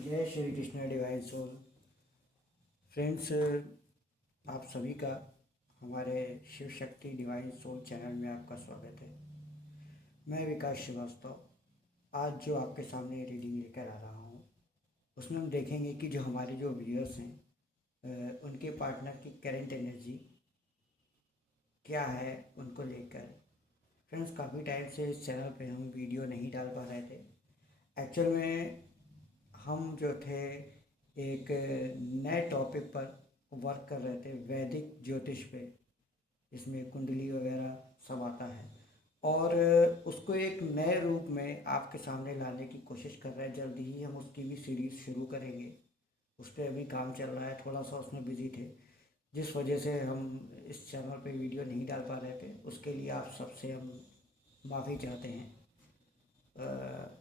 जय Shri Krishna divine soul. Friends, आप सभी का हमारे Shiv Shakti divine soul channel में आपका स्वागत है। मैं विकास श्रीवास्तव आज जो आपके सामने रीडिंग लेकर आ रहा हूँ उसमें हम देखेंगे कि जो हमारे जो व्यूअर्स हैं उनके पार्टनर की करंट एनर्जी क्या है उनको लेकर। फ्रेंड्स, काफ़ी टाइम से इस चैनल पे हम वीडियो नहीं डाल पा रहे थे। एक्चुअल में हम जो थे एक नए टॉपिक पर वर्क कर रहे थे, वैदिक ज्योतिष पे। इसमें कुंडली वगैरह सब आता है और उसको एक नए रूप में आपके सामने लाने की कोशिश कर रहे हैं। जल्दी ही हम उसकी भी सीरीज़ शुरू करेंगे। उस पर अभी काम चल रहा है, थोड़ा सा उसमें बिजी थे जिस वजह से हम इस चैनल पे वीडियो नहीं डाल पा रहे थे। उसके लिए आप सबसे हम माफ़ी चाहते हैं।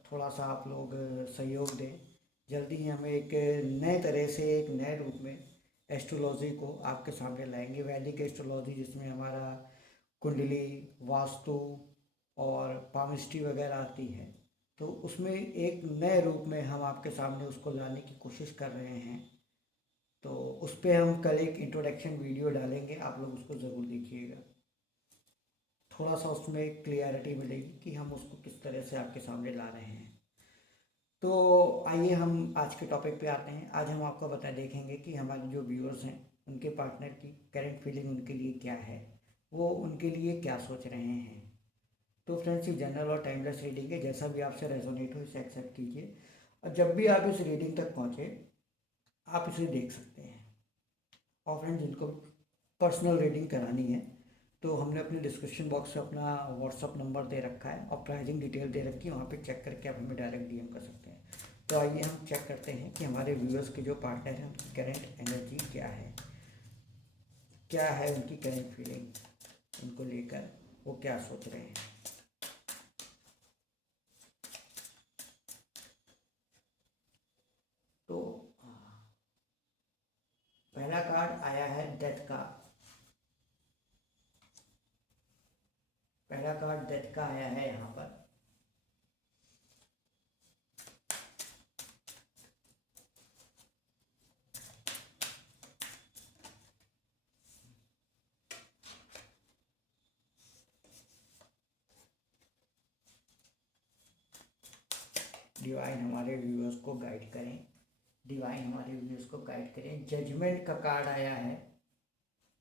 थोड़ा सा आप लोग सहयोग दें। जल्दी ही हम एक नए तरह से एक नए रूप में एस्ट्रोलॉजी को आपके सामने लाएंगे। वैदिक एस्ट्रोलॉजी जिसमें हमारा कुंडली, वास्तु और पामिस्ट्री वगैरह आती है, तो उसमें एक नए रूप में हम आपके सामने उसको लाने की कोशिश कर रहे हैं। तो उस पर हम कल एक इंट्रोडक्शन वीडियो डालेंगे, आप लोग उसको ज़रूर देखिएगा। थोड़ा सा उसमें क्लियरिटी मिलेगी कि हम उसको किस तरह से आपके सामने ला रहे हैं। तो आइए हम आज के टॉपिक पे आते हैं। आज हम आपको देखेंगे कि हमारे जो व्यूअर्स हैं उनके पार्टनर की करंट फीलिंग उनके लिए क्या है, वो उनके लिए क्या सोच रहे हैं। तो फ्रेंड्स, ये जनरल और टाइमलेस रीडिंग है। जैसा भी आपसे रेजोनेट हो इसे एक्सेप्ट कीजिए और जब भी आप इस रीडिंग तक पहुँचे आप इसे देख सकते हैं। और फ्रेंड्स, जिनको पर्सनल रीडिंग करानी है तो हमने अपने डिस्क्रिप्शन बॉक्स में अपना व्हाट्सअप नंबर दे रखा है और प्राइसिंग डिटेल दे रखी है, वहाँ पे चेक करके आप हमें डायरेक्ट डीएम कर सकते हैं। तो आइए हम चेक करते हैं कि हमारे व्यूअर्स के जो पार्टनर हैं उनकी करंट एनर्जी क्या है उनकी करंट फीलिंग उनको लेकर, वो क्या सोच रहे हैं। तो पहला कार्ड आया है डेथ का। पहला कार्ड डेथ का आया है यहाँ पर। डिवाइन हमारे व्यूअर्स को गाइड करें। डिवाइन हमारे व्यूअर्स को गाइड करें। जजमेंट का कार्ड आया है।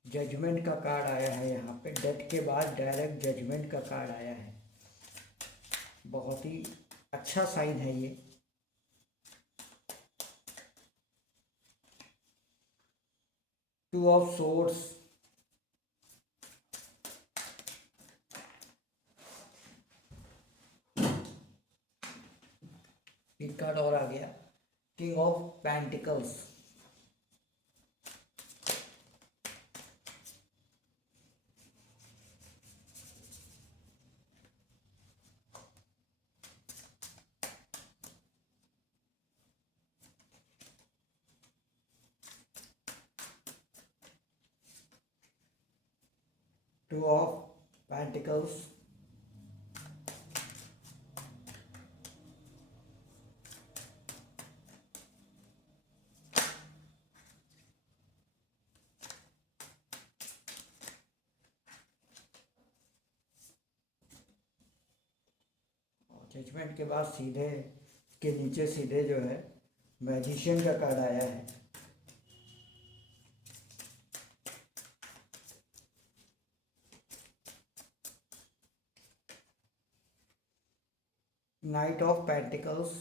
जजमेंट का कार्ड आया है यहाँ पे। डेथ के बाद डायरेक्ट जजमेंट का कार्ड आया है। बहुत ही अच्छा साइन है ये। टू ऑफ सोर्ड्स, एक कार्ड और आ गया, king of pentacles. Two of pentacles, judgement के बाद सीधे के नीचे सीधे जो है मैजिशियन का कार्ड आया है। Night of pentacles,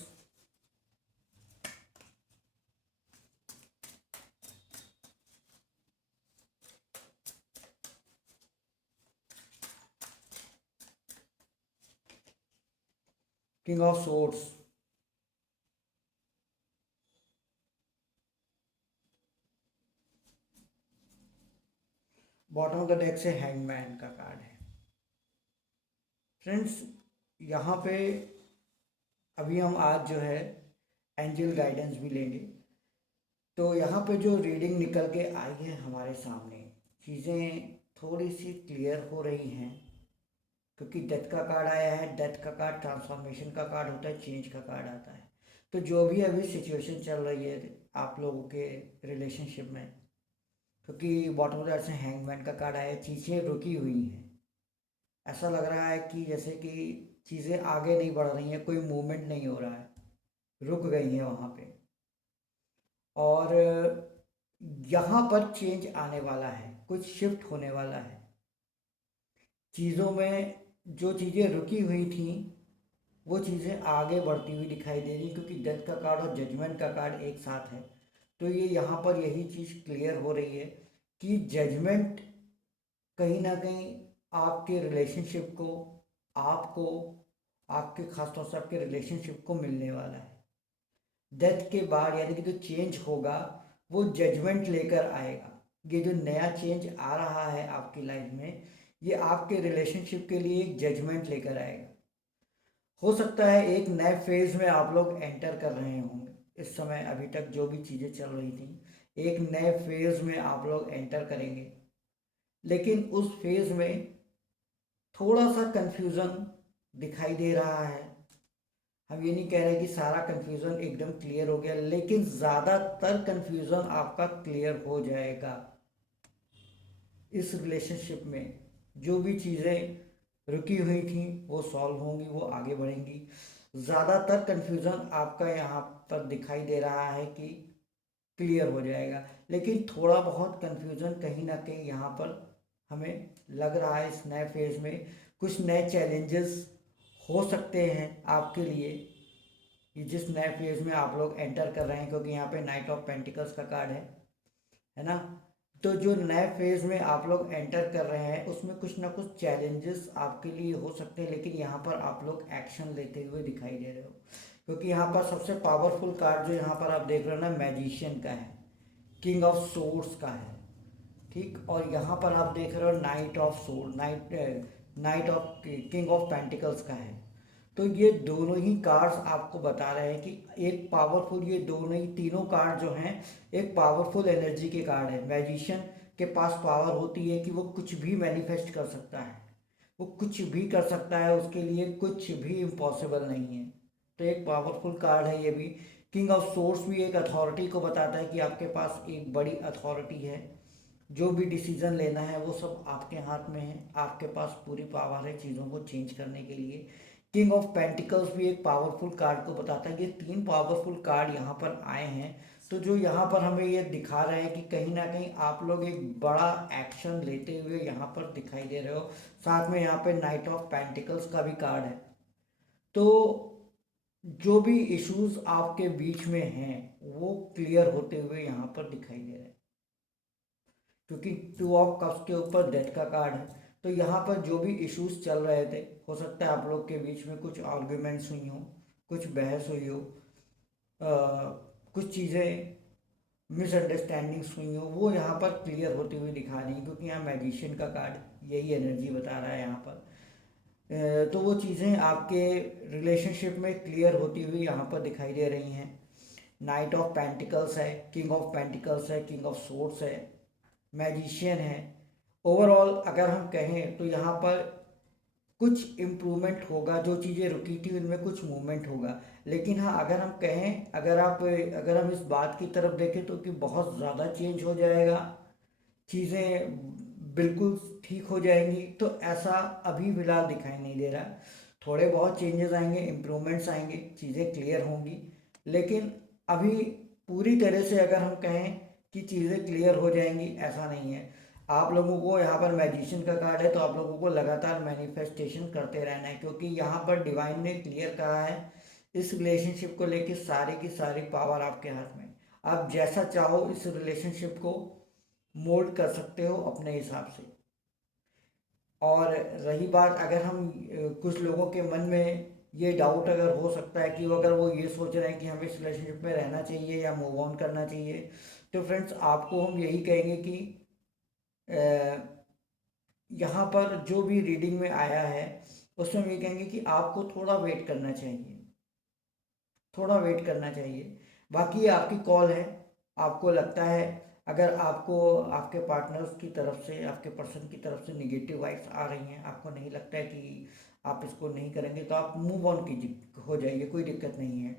king of swords, bottom of the deck से हैंगमैन का कार्ड है। फ्रेंड्स, यहाँ पे अभी हम आज जो है एंजल गाइडेंस भी लेंगे। तो यहाँ पे जो रीडिंग निकल के आई है हमारे सामने, चीज़ें थोड़ी सी क्लियर हो रही हैं क्योंकि डेथ का कार्ड आया है। डेथ का कार्ड ट्रांसफॉर्मेशन का कार्ड होता है, चेंज का कार्ड आता है। तो जो भी अभी सिचुएशन चल रही है आप लोगों के रिलेशनशिप में, क्योंकि बॉटम ऑफ द से हैंगमैन का कार्ड आया, चीज़ें रुकी हुई हैं। ऐसा लग रहा है कि जैसे कि चीज़ें आगे नहीं बढ़ रही हैं, कोई मूवमेंट नहीं हो रहा है, रुक गई हैं वहाँ पे। और यहाँ पर चेंज आने वाला है, कुछ शिफ्ट होने वाला है चीज़ों में। जो चीज़ें रुकी हुई थी वो चीज़ें आगे बढ़ती हुई दिखाई दे रही, क्योंकि डेथ का कार्ड और जजमेंट का कार्ड एक साथ है। तो ये यहाँ पर यही चीज़ क्लियर हो रही है कि जजमेंट कहीं ना कहीं आपके रिलेशनशिप को, आपको, आपके खासतौर से आपके रिलेशनशिप को मिलने वाला है। डेथ के बाद यानी कि जो चेंज होगा वो जजमेंट लेकर आएगा। ये जो नया चेंज आ रहा है आपकी लाइफ में, ये आपके रिलेशनशिप के लिए एक जजमेंट लेकर आएगा। हो सकता है एक नए फेज में आप लोग एंटर कर रहे होंगे। इस समय अभी तक जो भी चीज़ें चल रही थी, एक नए फेज में आप लोग एंटर करेंगे, लेकिन उस फेज में थोड़ा सा कंफ्यूजन दिखाई दे रहा है। हम ये नहीं कह रहे कि सारा कंफ्यूजन एकदम क्लियर हो गया, लेकिन ज़्यादातर कंफ्यूजन आपका क्लियर हो जाएगा। इस रिलेशनशिप में जो भी चीज़ें रुकी हुई थी वो सॉल्व होंगी, वो आगे बढ़ेंगी। ज़्यादातर कन्फ्यूज़न आपका यहाँ पर दिखाई दे रहा है कि क्लियर हो जाएगा, लेकिन थोड़ा बहुत कन्फ्यूज़न कहीं ना कहीं यहाँ पर हमें लग रहा है। इस नए फेज़ में कुछ नए चैलेंजेस हो सकते हैं आपके लिए, कि जिस नए फेज़ में आप लोग एंटर कर रहे हैं, क्योंकि यहाँ पे नाइट ऑफ पेंटिकल्स का कार्ड है ना। तो जो नए फेज़ में आप लोग एंटर कर रहे हैं उसमें कुछ ना कुछ चैलेंजेस आपके लिए हो सकते हैं, लेकिन यहाँ पर आप लोग एक्शन लेते हुए दिखाई दे रहे हो, क्योंकि यहाँ पर सबसे पावरफुल कार्ड जो यहाँ पर आप देख रहे हो ना, मैजिशियन का है, किंग ऑफ सोर्ड्स का है, ठीक। और यहाँ पर आप देख रहे हो night of sword, night of king of pentacles का है। तो ये दोनों ही कार्ड्स आपको बता रहे हैं कि एक पावरफुल, ये दोनों ही तीनों कार्ड जो हैं एक पावरफुल एनर्जी के कार्ड है। मैजिशियन के पास पावर होती है कि वो कुछ भी मैनिफेस्ट कर सकता है, वो कुछ भी कर सकता है, उसके लिए कुछ भी इम्पॉसिबल नहीं है। तो एक पावरफुल कार्ड है ये भी। किंग ऑफ सोर्स भी एक अथॉरिटी को बताता है कि आपके पास एक बड़ी अथॉरिटी है, जो भी डिसीजन लेना है वो सब आपके हाथ में है, आपके पास पूरी पावर है चीज़ों को चेंज करने के लिए। किंग ऑफ पेंटिकल्स भी एक पावरफुल कार्ड को बताता है। ये तीन पावरफुल कार्ड यहाँ पर आए हैं, तो जो यहाँ पर हमें ये दिखा रहे हैं कि कहीं ना कहीं आप लोग एक बड़ा एक्शन लेते हुए यहाँ पर दिखाई दे रहे हो। साथ में यहाँ पे नाइट ऑफ पेंटिकल्स का भी कार्ड है। तो जो भी इश्यूज आपके बीच में हैं वो क्लियर होते हुए यहाँ पर दिखाई दे रहे हैं, क्योंकि टू ऑफ कप्स के ऊपर डेथ का कार्ड है। तो यहाँ पर जो भी इश्यूज चल रहे थे, हो सकता है आप लोग के बीच में कुछ आर्ग्यूमेंट्स हुई हो, कुछ बहस हुई हो, कुछ चीज़ें मिसअंडरस्टैंडिंग्स हुई हो, वो यहाँ पर क्लियर होती हुई दिखा रही हैं, क्योंकि यहाँ मैजिशियन का कार्ड यही एनर्जी बता रहा है यहाँ पर। तो वो चीज़ें आपके रिलेशनशिप में क्लियर होती हुई यहाँ पर दिखाई दे रही हैं। नाइट ऑफ पेंटिकल्स है, किंग ऑफ पेंटिकल्स है, किंग ऑफ सोर्ड्स है, मैजिशियन है। ओवरऑल अगर हम कहें तो यहाँ पर कुछ इम्प्रूवमेंट होगा, जो चीज़ें रुकी थी उनमें कुछ मूवमेंट होगा। लेकिन हाँ, अगर हम कहें, अगर हम इस बात की तरफ देखें तो कि बहुत ज़्यादा चेंज हो जाएगा, चीज़ें बिल्कुल ठीक हो जाएंगी, तो ऐसा अभी फ़िलहाल दिखाई नहीं दे रहा। थोड़े बहुत चेंजेस आएंगे, इम्प्रूवमेंट्स आएंगे, चीज़ें क्लियर होंगी, लेकिन अभी पूरी तरह से अगर हम कहें कि चीज़ें क्लियर हो जाएंगी, ऐसा नहीं है। आप लोगों को यहाँ पर मैजिशियन का कार्ड है, तो आप लोगों को लगातार मैनिफेस्टेशन करते रहना है, क्योंकि यहाँ पर डिवाइन ने क्लियर कहा है इस रिलेशनशिप को लेकर सारी की सारी पावर आपके हाथ में। आप जैसा चाहो इस रिलेशनशिप को मोल्ड कर सकते हो अपने हिसाब से। और रही बात, अगर हम कुछ लोगों के मन में ये डाउट अगर हो सकता है कि अगर वो ये सोच रहे हैं कि हमें इस रिलेशनशिप में रहना चाहिए या मूव ऑन करना चाहिए, तो फ्रेंड्स आपको हम यही कहेंगे कि यहाँ पर जो भी रीडिंग में आया है उसमें हम ये कहेंगे कि आपको थोड़ा वेट करना चाहिए, थोड़ा वेट करना चाहिए। बाकी ये आपकी कॉल है। आपको लगता है, अगर आपको आपके पार्टनर्स की तरफ से, आपके पर्सन की तरफ से निगेटिव वाइब्स आ रही हैं, आपको नहीं लगता है कि आप इसको नहीं करेंगे, तो आप मूव ऑन कीजिए, हो जाइए, कोई दिक्कत नहीं है।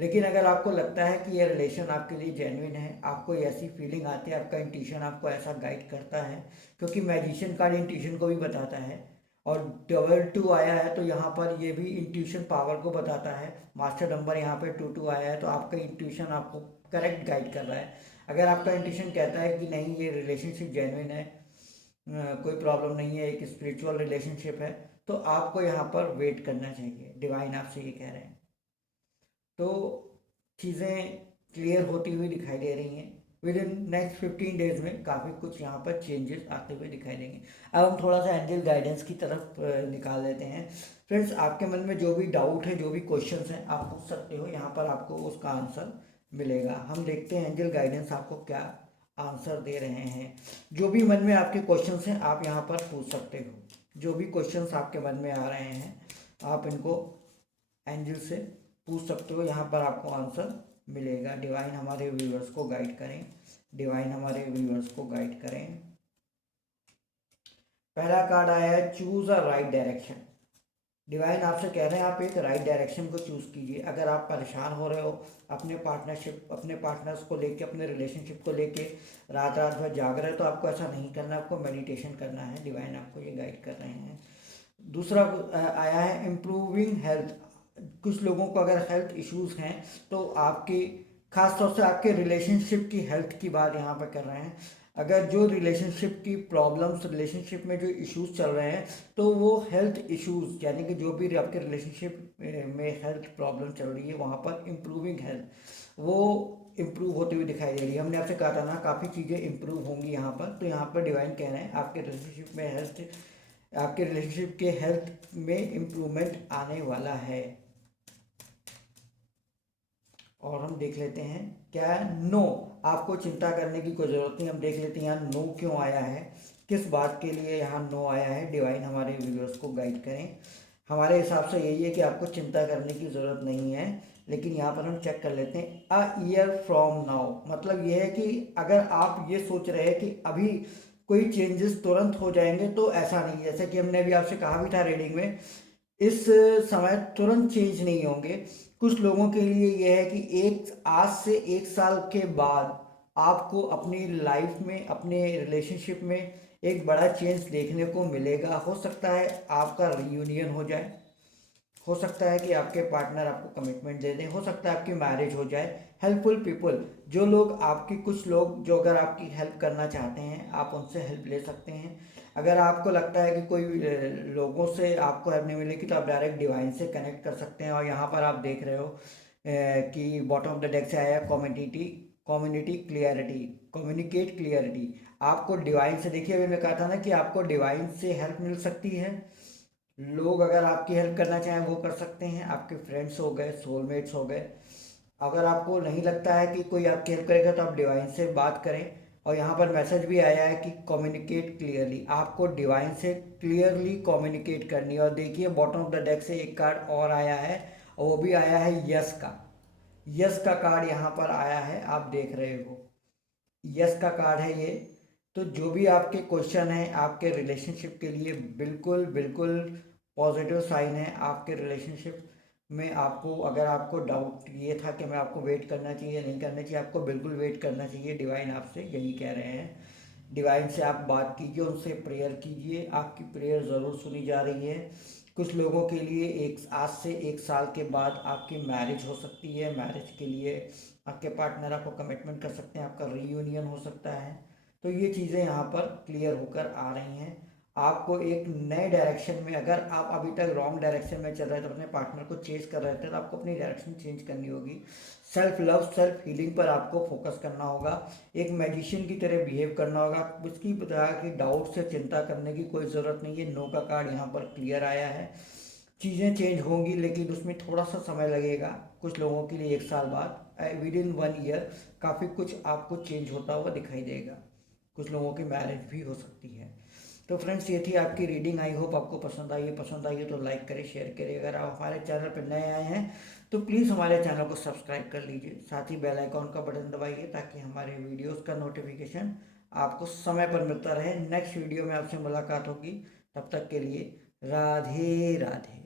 लेकिन अगर आपको लगता है कि ये रिलेशन आपके लिए जेन्युइन है, आपको ऐसी फीलिंग आती है, आपका इंट्यूशन आपको ऐसा गाइड करता है, क्योंकि मैजिशियन कार्ड इंट्यूशन को भी बताता है, और डबल 2 आया है तो यहाँ पर ये भी इंट्यूशन पावर को बताता है। मास्टर नंबर यहाँ पे 2 आया है तो आपका इंट्यूशन आपको करेक्ट गाइड कर रहा है। अगर आपका इंट्यूशन कहता है कि नहीं ये रिलेशनशिप जेन्युइन है, कोई प्रॉब्लम नहीं है, एक स्पिरिचुअल रिलेशनशिप है, तो आपको यहाँ पर वेट करना चाहिए। डिवाइन आपसे ये कह रहे हैं। तो चीज़ें क्लियर होती हुई दिखाई दे रही हैं। विद इन नेक्स्ट 15 डेज में काफ़ी कुछ यहाँ पर चेंजेस आते हुए दिखाई देंगे। अब हम थोड़ा सा एंजल गाइडेंस की तरफ निकाल लेते हैं। फ्रेंड्स, आपके मन में जो भी डाउट है, जो भी क्वेश्चंस हैं, आप पूछ सकते हो। यहाँ पर आपको उसका आंसर मिलेगा। हम देखते हैं एंजल गाइडेंस आपको क्या आंसर दे रहे हैं। जो भी मन में आपके क्वेश्चंस हैं आप यहाँ पर पूछ सकते हो। जो भी क्वेश्चंस आपके मन में आ रहे हैं आप इनको एंजल से पूछ सकते हो। यहाँ पर आपको आंसर मिलेगा। डिवाइन हमारे व्यूअर्स को गाइड करें। डिवाइन हमारे व्यूअर्स को गाइड करें। पहला कार्ड आया है choose a right direction. Divine आपसे कह रहे हैं आप एक राइट डायरेक्शन को चूज़ कीजिए। अगर आप परेशान हो रहे हो अपने पार्टनर्स को लेके, अपने रिलेशनशिप को लेके, रात रात भर जाग रहे हो, तो आपको ऐसा नहीं करना, आपको मेडिटेशन करना है। डिवाइन आपको ये गाइड कर रहे हैं। दूसरा आया है इम्प्रूविंग हेल्थ। कुछ लोगों को अगर हेल्थ इश्यूज हैं तो आपकी, खास तौर से आपके रिलेशनशिप की हेल्थ की बात यहाँ पर कर रहे हैं। अगर जो रिलेशनशिप की प्रॉब्लम्स, रिलेशनशिप में जो इश्यूज चल रहे हैं, तो वो हेल्थ इश्यूज, यानी कि जो भी आपके रिलेशनशिप में हेल्थ प्रॉब्लम चल रही है, वहाँ पर इम्प्रूविंग हेल्थ वो इम्प्रूव होती हुई दिखाई दे रही है। हमने आपसे कहा था ना काफ़ी चीज़ें इम्प्रूव होंगी यहाँ पर। तो यहाँ पर डिवाइन कह रहे हैं आपके रिलेशनशिप में हेल्थ, आपके रिलेशनशिप के हेल्थ में इम्प्रूवमेंट आने वाला है। और हम देख लेते हैं क्या है। नो, आपको चिंता करने की कोई ज़रूरत नहीं। हम देख लेते हैं यहाँ नो क्यों आया है, किस बात के लिए यहाँ नो आया है। डिवाइन हमारे व्यूअर्स को गाइड करें। हमारे हिसाब से यही है कि आपको चिंता करने की ज़रूरत नहीं है, लेकिन यहाँ पर हम चेक कर लेते हैं। अ ईयर फ्रॉम नाउ, मतलब ये है कि अगर आप ये सोच रहे हैं कि अभी कोई चेंजेस तुरंत हो जाएंगे, तो ऐसा नहीं। जैसे कि हमने अभी आपसे कहा भी था रीडिंग में, इस समय तुरंत चेंज नहीं होंगे। कुछ लोगों के लिए यह है कि आज से 1 साल के बाद आपको अपनी लाइफ में, अपने रिलेशनशिप में एक बड़ा चेंज देखने को मिलेगा। हो सकता है आपका रियूनियन हो जाए, हो सकता है कि आपके पार्टनर आपको कमिटमेंट दे दें, हो सकता है आपकी मैरिज हो जाए। हेल्पफुल पीपल, जो लोग आपकी, कुछ लोग जो अगर आपकी हेल्प करना चाहते हैं, आप उनसे हेल्प ले सकते हैं। अगर आपको लगता है कि कोई लोगों से आपको हेल्प नहीं मिलेगी, तो आप डायरेक्ट डिवाइन से कनेक्ट कर सकते हैं। और यहाँ पर आप देख रहे हो कि बॉटम ऑफ द डेक से आया community community clarity, communicate clarity. आपको डिवाइन से, देखिए अभी मैं कहा था ना कि आपको डिवाइन से हेल्प मिल सकती है। लोग अगर आपकी हेल्प करना चाहें वो कर सकते हैं, आपके फ्रेंड्स हो गए, सोलमेट्स हो गए। अगर आपको नहीं लगता है कि कोई आपकी हेल्प करेगा, तो आप डिवाइन से बात करें। और यहाँ पर मैसेज भी आया है कि कम्युनिकेट क्लियरली, आपको डिवाइन से क्लियरली कम्युनिकेट करनी है। और देखिए बॉटम ऑफ द डेक से एक कार्ड और आया है, और वो भी आया है यस का। यस का कार्ड यहाँ पर आया है, आप देख रहे हो, यस का कार्ड है ये। तो जो भी आपके क्वेश्चन हैं आपके रिलेशनशिप के लिए, बिल्कुल बिल्कुल पॉजिटिव साइन है आपके रिलेशनशिप में। आपको, अगर आपको डाउट ये था कि मैं आपको वेट करना चाहिए नहीं करना चाहिए, आपको बिल्कुल वेट करना चाहिए। डिवाइन आपसे यही कह रहे हैं। डिवाइन से आप बात कीजिए, उनसे प्रेयर कीजिए, आपकी प्रेयर ज़रूर सुनी जा रही है। कुछ लोगों के लिए आज से 1 साल के बाद आपकी मैरिज हो सकती है। मैरिज के लिए आपके पार्टनर आपको कमिटमेंट कर सकते हैं, आपका रीयूनियन हो सकता है। तो ये चीज़ें यहाँ पर क्लियर होकर आ रही हैं। आपको एक नए डायरेक्शन में, अगर आप अभी तक रॉन्ग डायरेक्शन में चल रहे थे, तो अपने पार्टनर को चेंज कर रहे थे, तो आपको अपनी डायरेक्शन चेंज करनी होगी। सेल्फ लव, सेल्फ हीलिंग पर आपको फोकस करना होगा। एक मैजिशियन की तरह बिहेव करना होगा। उसकी तरह की डाउट से चिंता करने की कोई ज़रूरत नहीं है। नो का कार्ड यहाँ पर क्लियर आया है। चीज़ें चेंज होंगी, लेकिन उसमें थोड़ा सा समय लगेगा। कुछ लोगों के लिए 1 साल बाद, विद इन 1 ईयर काफ़ी कुछ आपको चेंज होता हुआ दिखाई देगा। कुछ लोगों की मैरिज भी हो सकती है। तो फ्रेंड्स, ये थी आपकी रीडिंग। आई होप आपको पसंद आई है। पसंद आई है तो लाइक करें, शेयर करें। अगर आप हमारे चैनल पर नए आए हैं तो प्लीज़ हमारे चैनल को सब्सक्राइब कर लीजिए। साथ ही बेल आइकॉन का बटन दबाइए, ताकि हमारे वीडियोस का नोटिफिकेशन आपको समय पर मिलता रहे। नेक्स्ट वीडियो में आपसे मुलाकात होगी। तब तक के लिए राधे राधे।